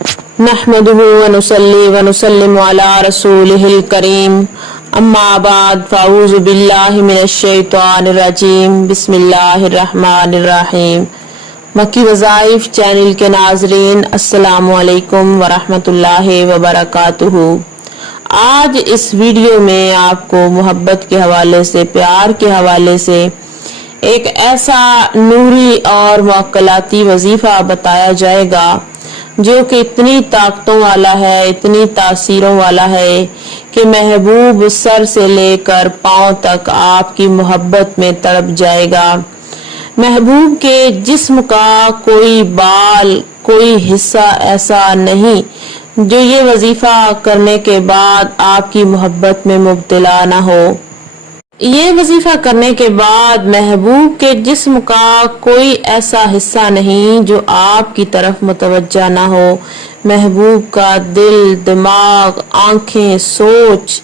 नहमदुहु व नुसल्ली व नुसल्लिमु अला रसूलिहिल करीम अम्मा बाद फ़अऊज़ु बिल्लाहि मिनश शैतानिर रजीम बिस्मिल्लाहिर रहमानिर रहीम। मक्की वज़ाइफ चैनल के नाज़रीन अस्सलामु अलैकुम व रहमतुल्लाहि व बरकातुहू। आज इस वीडियो में आपको मोहब्बत के हवाले से, प्यार के हवाले से एक ऐसा नूरी और मुअक्कलाती वजीफा बताया जाएगा जो कि इतनी ताकतों वाला है, इतनी तासीरों वाला है कि महबूब सर से लेकर पांव तक आपकी मोहब्बत में तड़प जाएगा। महबूब के जिस्म का कोई बाल, कोई हिस्सा ऐसा नहीं जो ये वजीफा करने के बाद आपकी मोहब्बत में मुब्तला ना हो। ये वजीफा करने के बाद महबूब के जिस्म का कोई ऐसा हिस्सा नहीं जो आपकी तरफ मुतवज्जा ना हो। महबूब का दिल, दिमाग, आंखें, सोच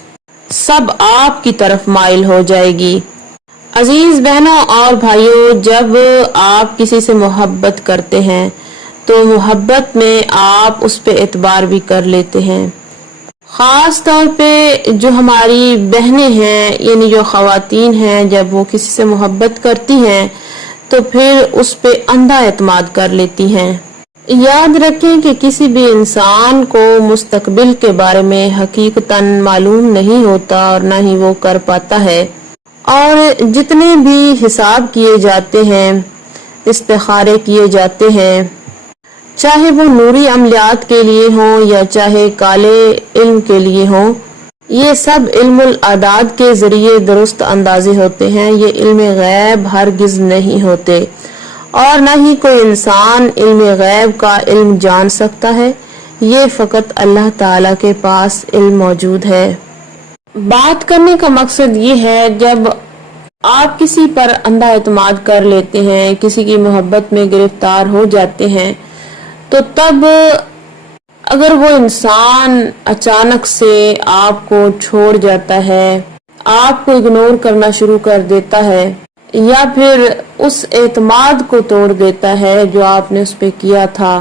सब आपकी तरफ माइल हो जाएगी। अजीज बहनों और भाइयों, जब आप किसी से मोहब्बत करते हैं तो मोहब्बत में आप उस पे एतबार भी कर लेते हैं। खास तौर पे जो हमारी बहनें हैं, यानी जो ख़वातीन हैं, जब वो किसी से मोहब्बत करती हैं तो फिर उस पे अंधा एतमाद कर लेती हैं। याद रखें कि किसी भी इंसान को मुस्तकबिल के बारे में हकीकतन मालूम नहीं होता और ना ही वो कर पाता है, और जितने भी हिसाब किए जाते हैं, इस्तिखारे किए जाते हैं, चाहे वो नूरी अमलियात के लिए हो या चाहे काले इल्म के लिए हो, ये सब इल्मुल आदाद के जरिए दुरुस्त अंदाजे होते हैं। ये इल्म गैब हरगिज नहीं होते और न ही कोई इंसान इल्म गैब का इल्म जान सकता है। ये फकत अल्लाह ताला के पास इल्म मौजूद है। बात करने का मकसद ये है, जब आप किसी पर अंधा एतमाद कर लेते हैं, किसी की मोहब्बत में गिरफ्तार हो जाते हैं, तो तब अगर वो इंसान अचानक से आपको छोड़ जाता है, आपको इग्नोर करना शुरू कर देता है या फिर उस एतमाद को तोड़ देता है जो आपने उस पे किया था,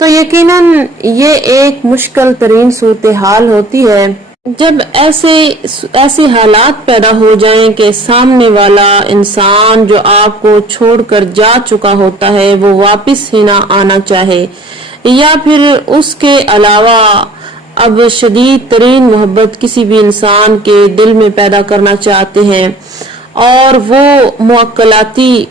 तो यकीनन ये एक मुश्किल तरीन सूरत हाल होती है। जब ऐसे हालात पैदा हो जाएं कि सामने वाला इंसान जो आपको छोड़कर जा चुका होता है वो वापस ही ना आना चाहे, या फिर उसके अलावा अब शदीद तरीन मोहब्बत किसी भी इंसान के दिल में पैदा करना चाहते हैं और वो मुअक्कलाती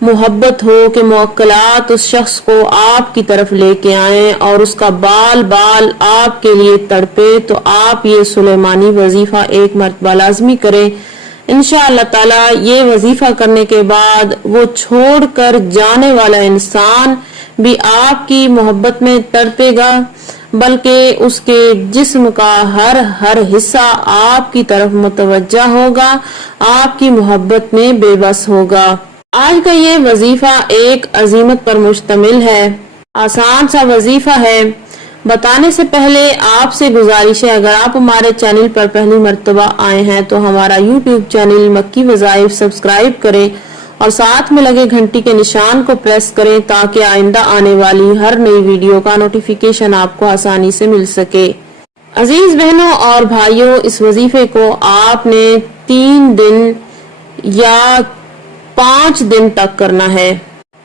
मोहब्बत हो कि मुअक्कलात उस शख्स को आपकी तरफ लेके आए और उसका बाल बाल आपके लिए तड़पे, तो आप ये सुलेमानी वजीफा एक मर्तबा लाजमी करें। इंशाअल्लाह ताला ये वजीफा करने के बाद वो छोड़कर जाने वाला इंसान भी आपकी मोहब्बत में तड़पेगा, बल्कि उसके जिस्म का हर हिस्सा आपकी तरफ मुतवज्जा होगा, आपकी मोहब्बत में बेबस होगा। आज का ये वजीफा एक अजीमत पर मुश्तमिल है, आसान सा वजीफा है। बताने से पहले आपसे गुजारिश है, अगर आप हमारे चैनल पर पहली मर्तबा आए हैं तो हमारा यूट्यूब चैनल मक्की वज़ाइफ सब्सक्राइब करें और साथ में लगे घंटी के निशान को प्रेस करें ताकि आइंदा आने वाली हर नई वीडियो का नोटिफिकेशन आपको आसानी से मिल सके। अजीज बहनों और भाइयों, इस वजीफे को आपने 3 दिन या 5 दिन तक करना है।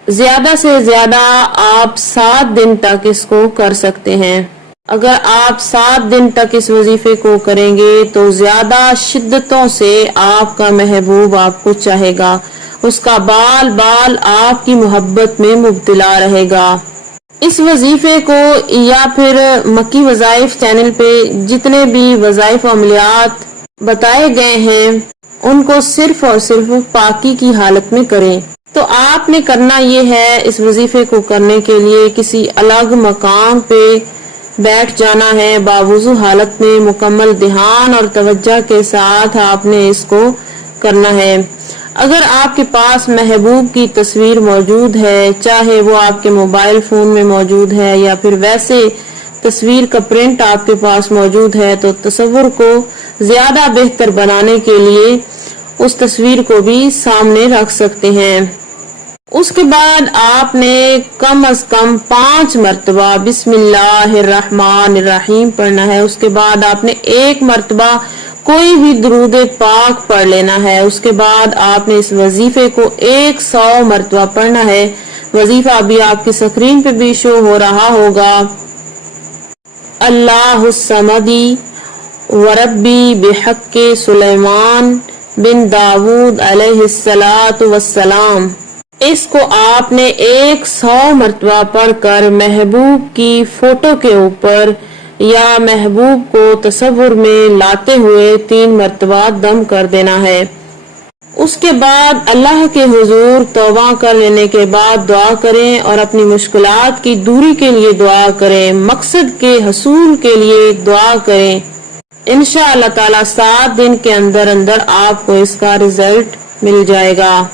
ज्यादा से ज्यादा आप 7 दिन तक इसको कर सकते हैं। अगर आप 7 दिन तक इस वजीफे को करेंगे तो ज्यादा शिद्दतों से आपका महबूब आपको चाहेगा, उसका बाल बाल आपकी मोहब्बत में मुब्तला रहेगा। इस वजीफे को या फिर मक्की वज़ाइफ चैनल पे जितने भी वज़ाइफ अमलियात बताए गए हैं उनको सिर्फ और सिर्फ पाकी की हालत में करें। तो आपने करना ये है, इस वजीफे को करने के लिए किसी अलग मकाम पे बैठ जाना है। बावुज़ू हालत में मुकम्मल ध्यान और तवज्जो के साथ आपने इसको करना है। अगर आपके पास महबूब की तस्वीर मौजूद है, चाहे वो आपके मोबाइल फोन में मौजूद है या फिर वैसे तस्वीर का प्रिंट आपके पास मौजूद है, तो तस्वीर को ज्यादा बेहतर बनाने के लिए उस तस्वीर को भी सामने रख सकते हैं। उसके बाद आपने कम अज कम 5 मरतबा बिस्मिल्लाहिर्रहमानिर्रहीम पढ़ना है। उसके बाद आपने 1 मरतबा कोई भी दुरूद पाक पढ़ लेना है। उसके बाद आपने इस वजीफे को 100 मरतबा पढ़ना है। वजीफा अभी आपकी स्क्रीन पे भी शो हो रहा होगा। अल्लाहुस्समदी वरब्बी बिहक्के सुलेमान बिन दाऊद अलैहिस्सलातु वस्सलाम। इसको आपने 100 मरतबा पढ़कर महबूब की फोटो के ऊपर या महबूब को तसव्वुर में लाते हुए 3 मरतबा दम कर देना है। उसके बाद अल्लाह के हुजूर तौबा कर लेने के बाद दुआ करें और अपनी मुश्किलात की दूरी के लिए दुआ करें, मकसद के हसूल के लिए दुआ करें। इंशाअल्लाह ताला 7 दिन के अंदर अंदर आपको इसका रिजल्ट मिल जाएगा।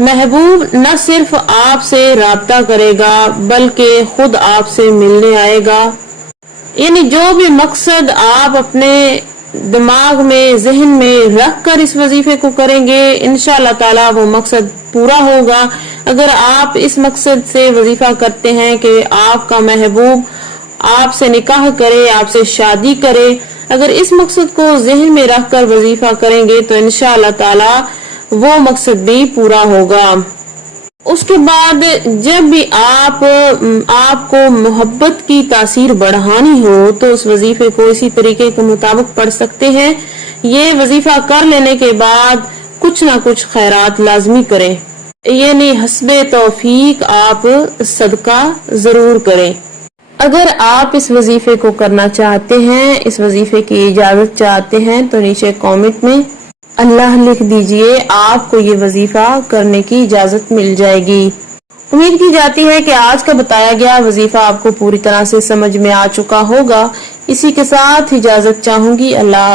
महबूब न सिर्फ आपसे राब्ता करेगा बल्कि खुद आपसे मिलने आएगा। यानी जो भी मकसद आप अपने दिमाग में, जहन में रख कर इस वजीफे को करेंगे, इंशाअल्लाह ताला वो मकसद पूरा होगा। अगर आप इस मकसद से वजीफा करते हैं कि आपका महबूब आपसे निकाह करे, आपसे शादी करे, अगर इस मकसद को जहन में रख कर वजीफा करेंगे तो इंशाअल्लाह ताला वो मकसद भी पूरा होगा। उसके बाद जब भी आपको मोहब्बत की तासीर बढ़ानी हो तो उस वजीफे को इसी तरीके के मुताबिक पढ़ सकते हैं। ये वजीफा कर लेने के बाद कुछ ना कुछ खैरात लाजमी करें, यानी हस्बे तौफीक आप सदका जरूर करें। अगर आप इस वजीफे को करना चाहते हैं, इस वजीफे की इजाजत चाहते हैं तो नीचे कमेंट में अल्लाह लिख दीजिए, आपको ये वजीफा करने की इजाजत मिल जाएगी। उम्मीद की जाती है कि आज का बताया गया वजीफा आपको पूरी तरह से समझ में आ चुका होगा। इसी के साथ इजाजत चाहूंगी। अल्लाह।